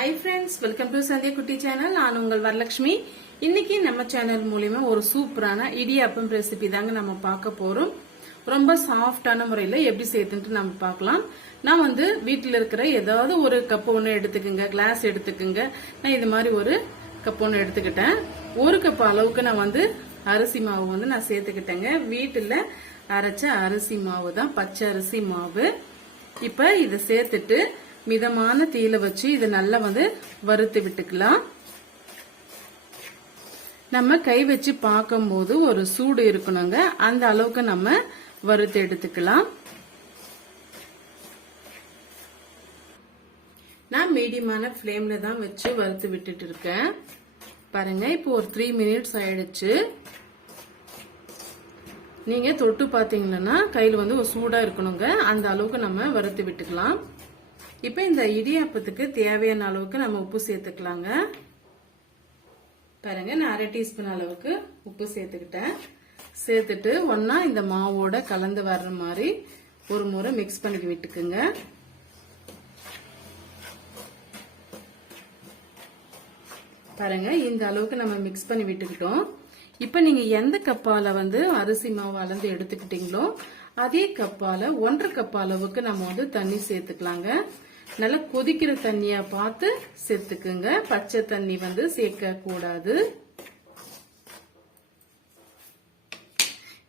Hi friends, welcome to Sandhya குட்டி channel. நான் உங்கள் வரலட்சுமி. இன்னைக்கு நம்ம சேனல் மூலியமா ஒரு சூப்பரான இடியாப்பம் ரெசிபி தாங்க நம்ம பார்க்க போறோம். ரொம்ப சாஃப்டான முறையில் எப்படி செய்யுதுன்ட்டு நம்ம பார்க்கலாம். நான் வீட்டில் இருக்கிற ஏதாவது ஒரு கப் ஒன்று எடுத்துக்கோங்க, கிளாஸ் எடுத்துக்கோங்க. நான் இது மாதிரி ஒரு கப் ஒன்று எடுத்துக்கிட்டேன். ஒரு கப் அளவுக்கு நான் அரிசி மாவு நான் சேர்த்துக்கிட்டேங்க. வீட்டில் அரைச்ச அரிசி மாவு தான், பச்சை அரிசி மாவு. இப்ப இதை சேர்த்துட்டு மிதமான தீயில வச்சு இதை நல்லா வறுத்து விட்டுக்கலாம். நம்ம கை வச்சு பார்க்கும்போது ஒரு சூடு இருக்கணுங்க, அந்த அளவுக்கு நம்ம வறுத்து எடுத்துக்கலாம். நான் மீடியமான ஃப்ளேம்ல தான் வச்சு வறுத்து விட்டுட்டு இருக்கேன். பாருங்க, இப்போ ஒரு 3 மினிட்ஸ் ஆயிடுச்சு. நீங்க தொட்டு பாத்தீங்கன்னா கையில ஒரு சூடா இருக்கணுங்க, அந்த அளவுக்கு நம்ம வறுத்து விட்டுக்கலாம். இப்ப இந்த இடியாப்பத்துக்கு தேவையான அளவுக்கு நம்ம உப்பு சேர்த்துக்கலாங்க. பாருங்க, நான் 1/2 டீஸ்பூன் அளவுக்கு உப்பு சேர்த்துக்கிட்டேன். சேர்த்துட்டு ஒன்னா இந்த மாவோட கலந்து வர்ற மாதிரி ஒரு முறை மிக்ஸ் பண்ணி விட்டுக்குங்க. பாருங்க, இந்த அளவுக்கு நம்ம மிக்ஸ் பண்ணி விட்டுக்கிட்டோம். இப்ப நீங்க எந்த கப்பால அரிசி மாவு அளந்து எடுத்துக்கிட்டீங்களோ அதே கப்பால 1/2 கப் அளவுக்கு நம்ம தண்ணி சேர்த்துக்கலாங்க. நல்லா கொதிக்கிற தண்ணியா பார்த்து சேர்த்துக்குங்க. பச்சை தண்ணி சேர்க்க கூடாது.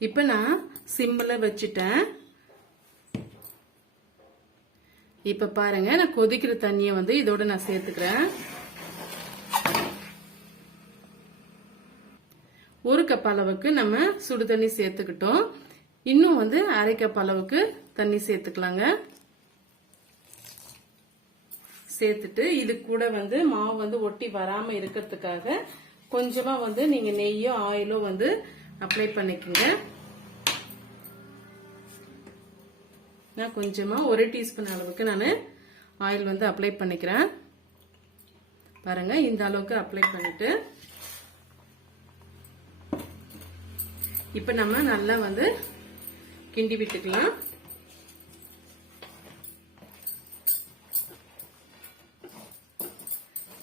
இப்ப நான் சிம்ல வச்சுட்டேன். இப்ப பாருங்க, நான் கொதிக்கிற தண்ணிய இதோட நான் சேர்த்துக்கிறேன். 1 கப் அளவுக்கு நம்ம சுடு தண்ணி சேர்த்துக்கிட்டோம். இன்னும் 1/2 கப் அளவுக்கு தண்ணி சேர்த்துக்கலாங்க. சேர்த்துட்டு இது கூட மாவு ஒட்டி வராம இருக்கிறதுக்காக கொஞ்சமா நீங்க நெய்யோ ஆயிலோ அப்ளை பண்ணிக்கோங்க. நான் கொஞ்சமா 1 டீஸ்பூன் அளவுக்கு நான் ஆயில் அப்ளை பண்ணிக்கிறேன். பாருங்க, இந்த அளவுக்கு அப்ளை பண்ணிட்டு இப்ப நம்ம நல்லா கிண்டி விட்டுக்கலாம்.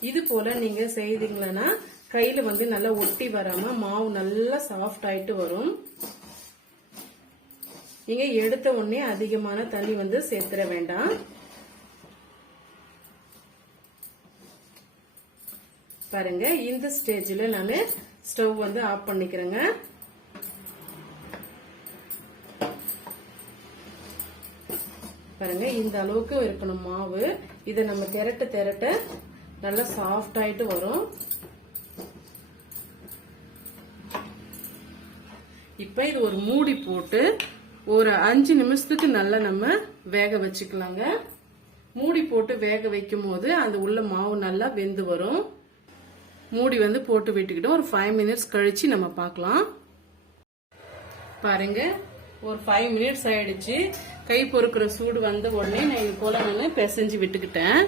இது போல நீங்க செய்தீங்கன்னா கையில நல்லா ஒட்டி வராம மாவு நல்லா சாஃப்ட் ஆயிட்டு வரும். நீங்க எடுத்த உடனே அதிகமான தண்ணி சேர்த்துற வேண்டாம். பாருங்க, இந்த ஸ்டேஜ்ல நான் ஸ்டவ் ஆஃப் பண்ணிக்கிறேங்க. பாருங்க, இந்த அளவுக்கு இருக்கணும் மாவு. இதை நம்ம திரட்ட நல்லா சாஃப்ட் ஆயிட்டு வரும். இப்ப இது ஒரு மூடி போட்டு ஒரு 5 நிமிஷத்துக்கு நல்லா நம்ம வேக வச்சுக்கலாங்க. மூடி போட்டு வேக வைக்கும் போது அந்த உள்ள மாவு நல்லா வெந்து வரும். மூடி போட்டு விட்டுக்கிட்டு ஒரு 5 மினிட்ஸ் கழிச்சு நம்ம பார்க்கலாம். பாருங்க, ஒரு 5 மினிட்ஸ் ஆயிடுச்சு. கை பொறுக்கிற சூடு வந்த உடனே நான் இது போல பிசைஞ்சு விட்டுக்கிட்டேன்.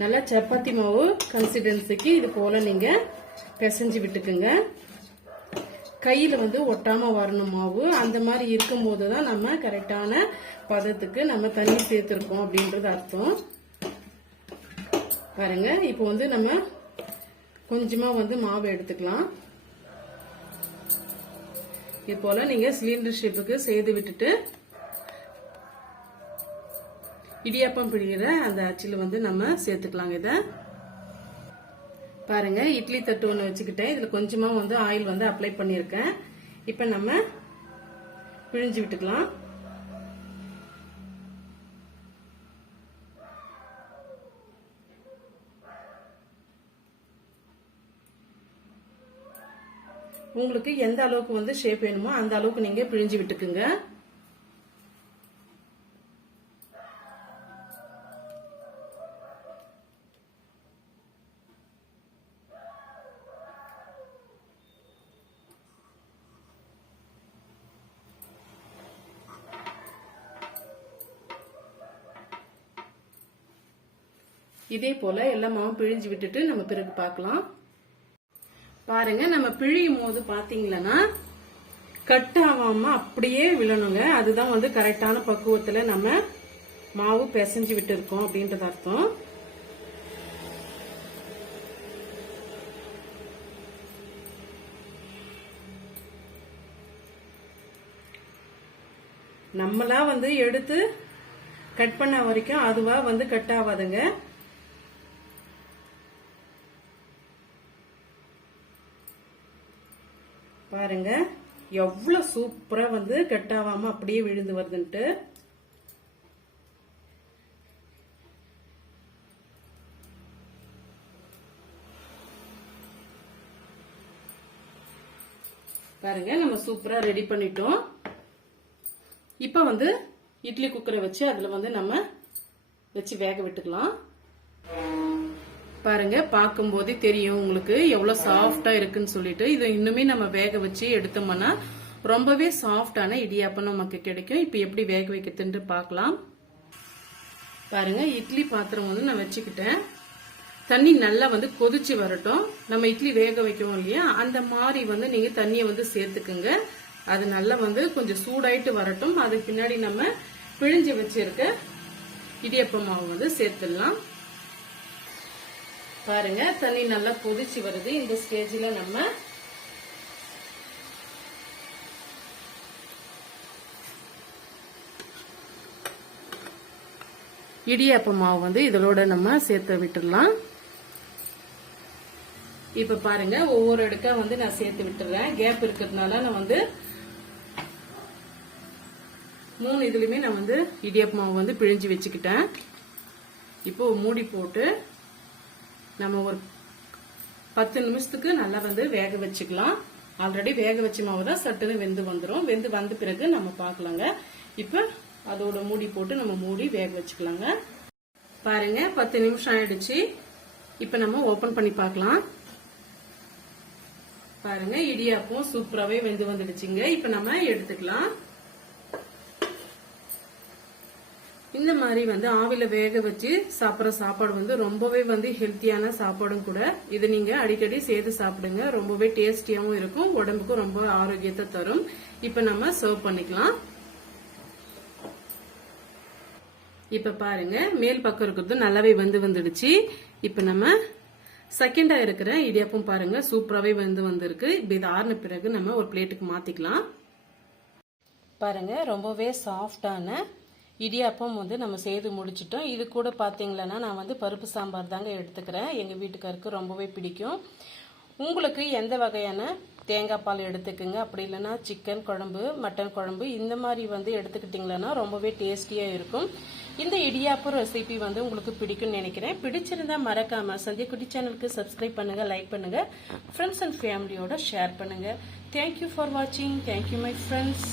நல்லா சப்பாத்தி மாவு கன்சிஸ்டன்சிக்கு இது போல நீங்க பிசைஞ்சு விட்டுக்குங்க. கையில ஒட்டாம வரணும் மாவு. அந்த மாதிரி இருக்கும் போதுதான் நம்ம கரெக்டான பதத்துக்கு நம்ம தண்ணி சேர்த்திருக்கோம் அப்படின்றது அர்த்தம். பாருங்க, இப்போ நம்ம கொஞ்சமா மாவு எடுத்துக்கலாம். இது போல நீங்க சிலிண்டர் ஷேப்புக்கு செய்து விட்டுட்டு இடியாப்பம் பிடிக்கிற அந்த அச்சில நம்ம சேர்த்துக்கலாங்க. இத பாருங்க, இட்லி தட்டு ஒண்ணு வச்சுக்கிட்டேன். இதுல கொஞ்சமா ஆயில் அப்ளை பண்ணிருக்கேன். இப்ப நம்ம பிழிஞ்சு விட்டுக்கலாம். உங்களுக்கு எந்த அளவுக்கு ஷேப் வேணுமோ அந்த அளவுக்கு நீங்க பிழிஞ்சு விட்டுக்குங்க. இதே போல எல்லா மாவும் பிழிஞ்சு விட்டுட்டு நம்ம பிறகு பார்க்கலாம். பாருங்க, நம்ம பிழியும் போது பாத்தீங்கன்னா கட் ஆகாம அப்படியே விழணுங்க. அதுதான் கரெக்டான பக்குவத்துல நம்ம மாவு பிசைஞ்சு விட்டு இருக்கோம் அப்படின்றது அர்த்தம். நம்மளா வந்து எடுத்து கட் பண்ண வரைக்கும் அதுவா வந்து கட் ஆகாதுங்க. பாருங்க எவ்வளவு சூப்பரா வந்து கட் ஆகாம அப்படியே விழுந்து வருதுன்ட்டு. பாருங்க நம்ம சூப்பரா ரெடி பண்ணிட்டோம். இப்ப வந்து இட்லி குக்கரை வச்சு அதுல வந்து நம்ம வச்சு வேக விட்டுக்கலாம். பாருங்க பார்க்கும் போதே தெரியும் உங்களுக்கு எவ்வளவு சாஃப்டா இருக்குன்னு சொல்லிட்டு. இதை இன்னுமே நம்ம வேக வச்சு எடுத்தோம்னா ரொம்பவே சாஃப்டான இடியாப்பம் நமக்கு கிடைக்கும். இப்ப எப்படி வேக வைக்கிறதுன்னு பார்க்கலாம். பாருங்க இட்லி பாத்திரம் வந்து நான் வச்சுக்கிட்டேன். தண்ணி நல்லா வந்து கொதிச்சு வரட்டும். நம்ம இட்லி வேக வைக்கிறோம் இல்லையா, அந்த மாதிரி வந்து நீங்க தண்ணியை வந்து சேர்த்துக்குங்க. அது நல்லா வந்து கொஞ்சம் சூடாயிட்டு வரட்டும். அதுக்கு பின்னாடி நம்ம பிழிஞ்சு வச்சிருக்க இடியப்ப மாவு வந்து சேர்த்துடலாம். பாருங்க தண்ணி நல்லா கொதிச்சு வருது. இந்த ஸ்டேஜ்ல நம்ம இடியாப்ப மாவு வந்து இதோட நம்ம சேர்த்து விட்டுடலாம். இப்ப பாருங்க ஒவ்வொரு அடுக்கா வந்து நான் சேர்த்து விட்டுறேன். கேப் இருக்கிறதுனால நான் வந்து 3 இதுலயுமே நான் வந்து இடியாப்ப மாவு வந்து பிழிஞ்சு வச்சுக்கிட்டேன். இப்போ மூடி போட்டு நம்ம ஒரு 10 நிமிஷத்துக்கு நல்லா வந்து வேக வச்சுக்கலாம். ஆல்ரெடி வேக வச்ச மாவு தான் சட்டுன்னு வெந்து வந்துடும். வெந்து வந்த பிறகு நம்ம பார்க்கலாங்க. இப்ப அதோட மூடி போட்டு நம்ம மூடி வேக வச்சுக்கலாங்க. பாருங்க 10 நிமிஷம் ஆயிடுச்சு. இப்ப நம்ம ஓபன் பண்ணி பார்க்கலாம். பாருங்க இடியாப்பம் சூப்பராவே வெந்து வந்துடுச்சுங்க. இப்ப நம்ம எடுத்துக்கலாம். இந்த மாதிரி வந்து ஆவில வேக வச்சு சாப்பிட்ற சாப்பாடு வந்து ரொம்பவே வந்து ஹெல்த்தியான சாப்பாடும் கூட. இது நீங்க அடிக்கடி சேர்த்து சாப்பிடுங்க. ரொம்பவே டேஸ்டியாவும் இருக்கும், உடம்புக்கும் ரொம்ப ஆரோக்கியத்தை தரும். இப்ப நம்ம சர்வ் பண்ணிக்கலாம். இப்ப பாருங்க மேல் பக்கம் இருக்கிறது நல்லாவே வந்துடுச்சு. இப்ப நம்ம செகண்டா இருக்கிற இடியாப்பம் பாருங்க சூப்பராவே வந்திருக்கு. இப்ப இது ஆறின பிறகு நம்ம ஒரு பிளேட்டுக்கு மாத்திக்கலாம். பாருங்க ரொம்பவே சாஃப்டான இடியாப்பம் வந்து நம்ம செய்து முடிச்சிட்டோம். இது கூட பாத்தீங்கன்னா நான் வந்து பருப்பு சாம்பார் தாங்க எடுத்துக்கிறேன். எங்க வீட்டுக்காருக்கு ரொம்பவே பிடிக்கும். உங்களுக்கு எந்த வகையான தேங்காய் பால் எடுத்துக்குங்க. அப்படி இல்லைன்னா சிக்கன் குழம்பு, மட்டன் குழம்பு இந்த மாதிரி வந்து எடுத்துக்கிட்டீங்கன்னா ரொம்பவே டேஸ்டியா இருக்கும். இந்த இடியாப்பம் ரெசிபி வந்து உங்களுக்கு பிடிக்கும்னு நினைக்கிறேன். பிடிச்சிருந்தா மறக்காம சந்தியா குட்டி சேனலுக்கு சப்ஸ்கிரைப் பண்ணுங்க, லைக் பண்ணுங்க, ஃப்ரெண்ட்ஸ் அண்ட் ஃபேமிலியோட ஷேர் பண்ணுங்க. தேங்க்யூ ஃபார் வாட்சிங். Thank you my friends.